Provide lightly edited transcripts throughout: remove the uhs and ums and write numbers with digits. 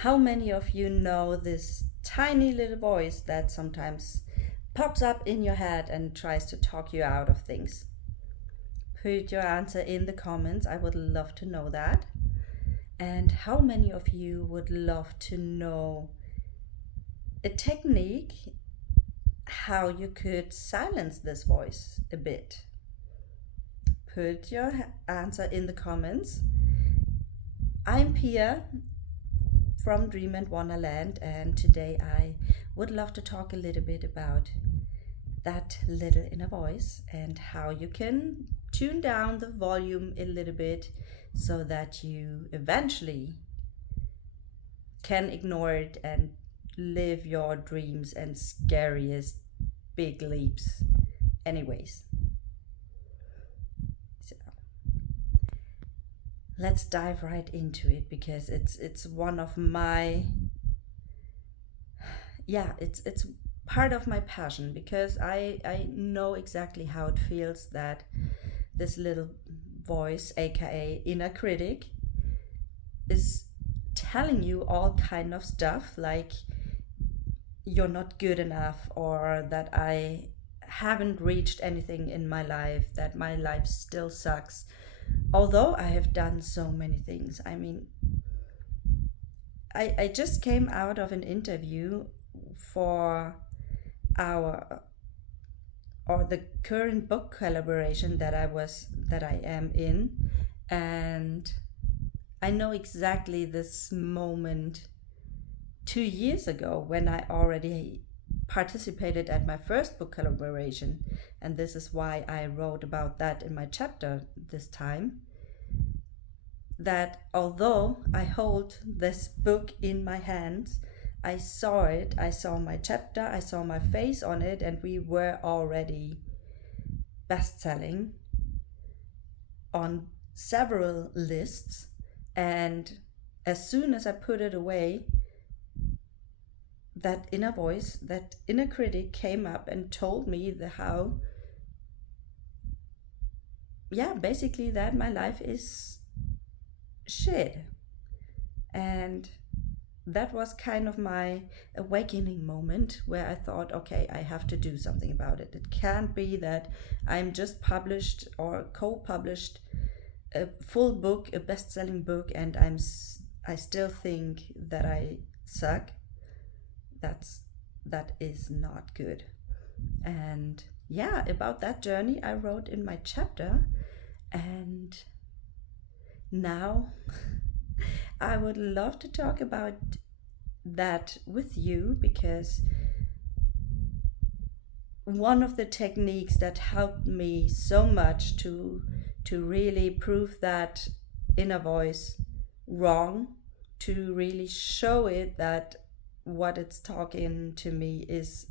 How many of you know this tiny little voice that sometimes pops up in your head and tries to talk you out of things? Put your answer in the comments. I would love to know that. And how many of you would love to know a technique how you could silence this voice a bit? Put your answer in the comments. I'm Pia from Dream and Wanderland, and today I would love to talk a little bit about that little inner voice and how you can tune down the volume a little bit so that you eventually can ignore it and live your dreams and scariest big leaps anyways. So let's dive right into it because it's one of my it's part of my passion because I know exactly how it feels that this little voice, aka inner critic, is telling you all kind of stuff like you're not good enough or that I haven't reached anything in my life, that my life still sucks. Although I have done so many things. I mean, I just came out of an interview for our or the current book collaboration that I am in, and I know exactly this moment 2 years ago when I already participated at my first book collaboration, and this is why I wrote about that in my chapter this time. That although I hold this book in my hands, I saw it, I saw my chapter, I saw my face on it, and we were already best selling on several lists. And as soon as I put it away, that inner voice, that inner critic came up and told me basically that my life is shit. And that was kind of my awakening moment where I thought, okay, I have to do something about it. It can't be that I'm just published or co-published a full book, a best-selling book, and I still think that I suck. That is not good. And yeah, about that journey I wrote in my chapter, and now I would love to talk about that with you because one of the techniques that helped me so much to really prove that inner voice wrong, to really show it that what it's talking to me is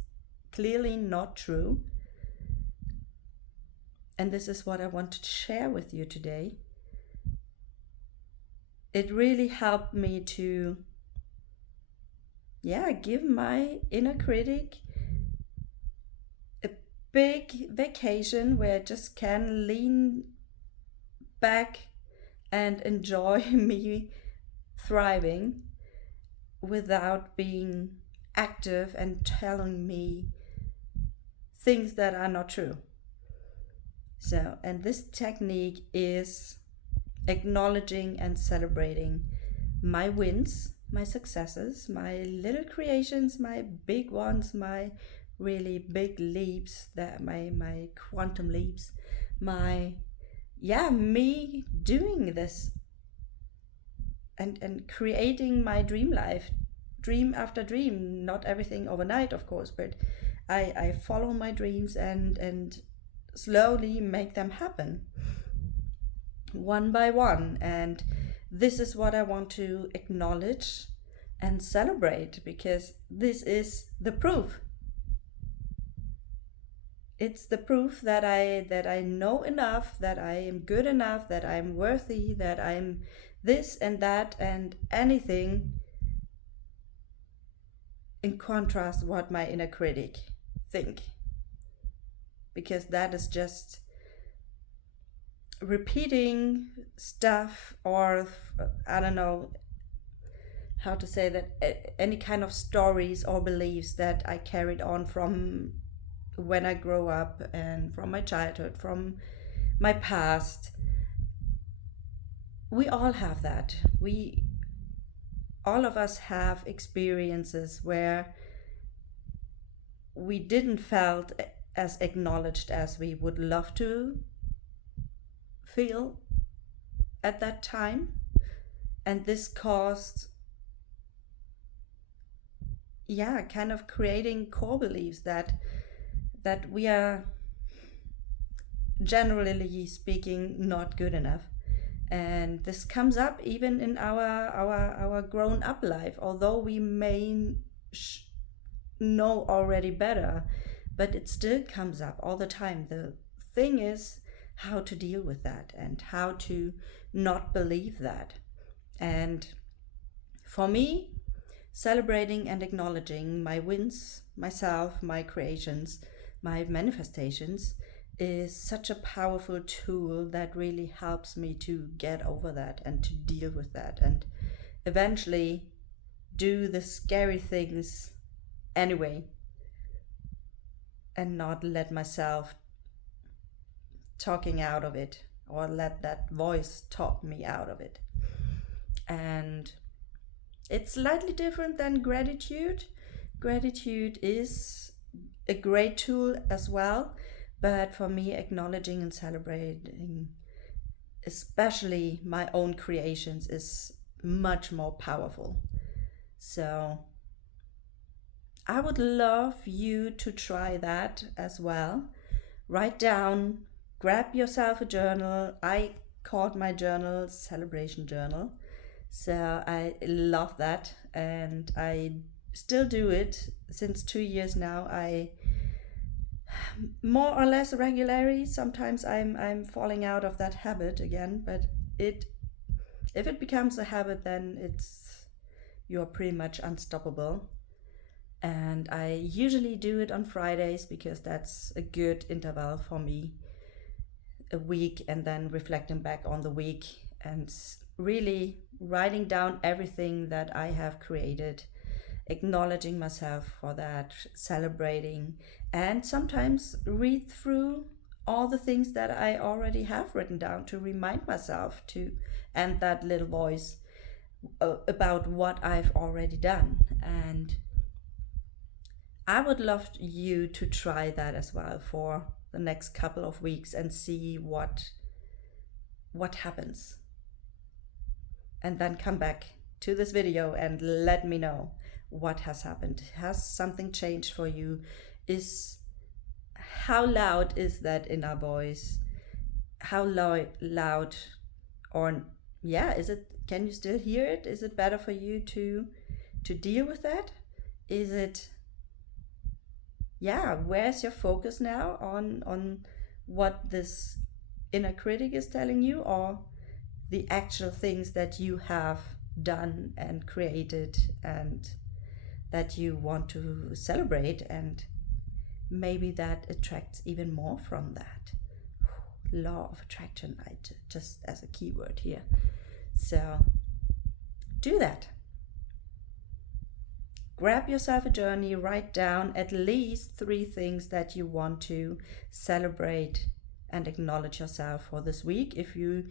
clearly not true. And this is what I want to share with you today. It really helped me to give my inner critic a big vacation where I just can lean back and enjoy me thriving without being active and telling me things that are not true. So, and this technique is acknowledging and celebrating my wins, my successes, my little creations, my big ones, my really big leaps, that my quantum leaps, me doing this and creating my dream life, dream after dream, not everything overnight of course, but I follow my dreams and slowly make them happen one by one. And this is what I want to acknowledge and celebrate because this is the proof. It's the proof that I know enough, that I am good enough, that I'm worthy, that I'm this and that and anything, in contrast what my inner critic think, because that is just repeating stuff, or I don't know, how to say that, any kind of stories or beliefs that I carried on from when I grow up and from my childhood, from my past. We all have that. All of us have experiences where we didn't felt as acknowledged as we would love to feel at that time, and this caused, kind of creating core beliefs that we are, generally speaking, not good enough. And this comes up even in our grown up life, although we may know already better, but it still comes up all the time. The thing is how to deal with that and how to not believe that. And for me, celebrating and acknowledging my wins, myself, my creations, my manifestations is such a powerful tool that really helps me to get over that and to deal with that and eventually do the scary things anyway and not let myself talking out of it or let that voice talk me out of it. And it's slightly different than gratitude. Gratitude is a great tool as well, but for me, acknowledging and celebrating, especially my own creations, is much more powerful. So I would love you to try that as well. Write down, grab yourself a journal. I called my journal Celebration Journal. So I love that, and I still do it since 2 years now. I more or less regularly. Sometimes I'm falling out of that habit again, but if it becomes a habit, then you're pretty much unstoppable. And I usually do it on Fridays because that's a good interval for me, a week, and then reflecting back on the week and really writing down everything that I have created, acknowledging myself for that, celebrating, and sometimes read through all the things that I already have written down to remind myself to, and that little voice about what I've already done. And I would love you to try that as well for the next couple of weeks and see what happens. And then come back to this video and let me know what has happened. Has something changed for you? How loud is that inner voice? How loud, or is it, can you still hear it? Is it better for you to deal with that? Is it, where's your focus now, on what this inner critic is telling you, or the actual things that you have done and created and that you want to celebrate? And maybe that attracts even more from that. Law of attraction, just as a keyword here. So do that. Grab yourself a journey, write down at least 3 things that you want to celebrate and acknowledge yourself for this week. If you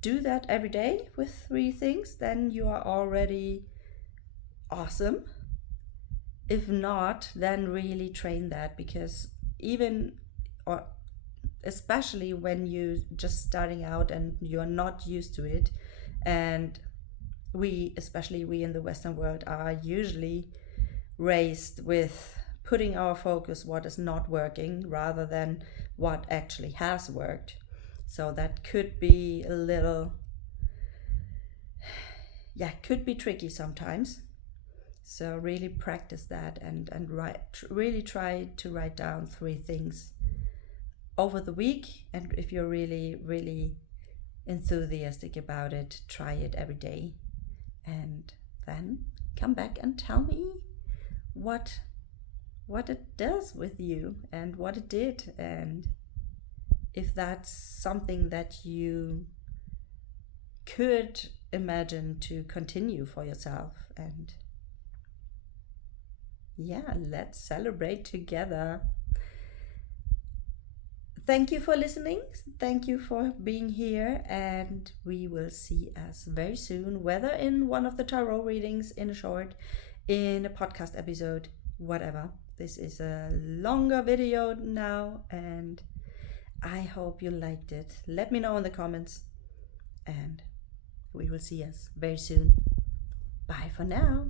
do that every day with 3 things, then you are already awesome. If not, then really train that, because especially when you're just starting out and you're not used to it, and especially we in the Western world are usually raised with putting our focus what is not working rather than what actually has worked. So that could be a little, could be tricky sometimes. So really practice that and really try to write down 3 things over the week. And if you're really, really enthusiastic about it, try it every day. And then come back and tell me what it does with you and what it did, and if that's something that you could imagine to continue for yourself. And yeah, let's celebrate together. Thank you for listening. Thank you for being here. And we will see us very soon, whether in one of the tarot readings, in a short, in a podcast episode, whatever. This is a longer video now, and I hope you liked it. Let me know in the comments, and we will see us very soon. Bye for now.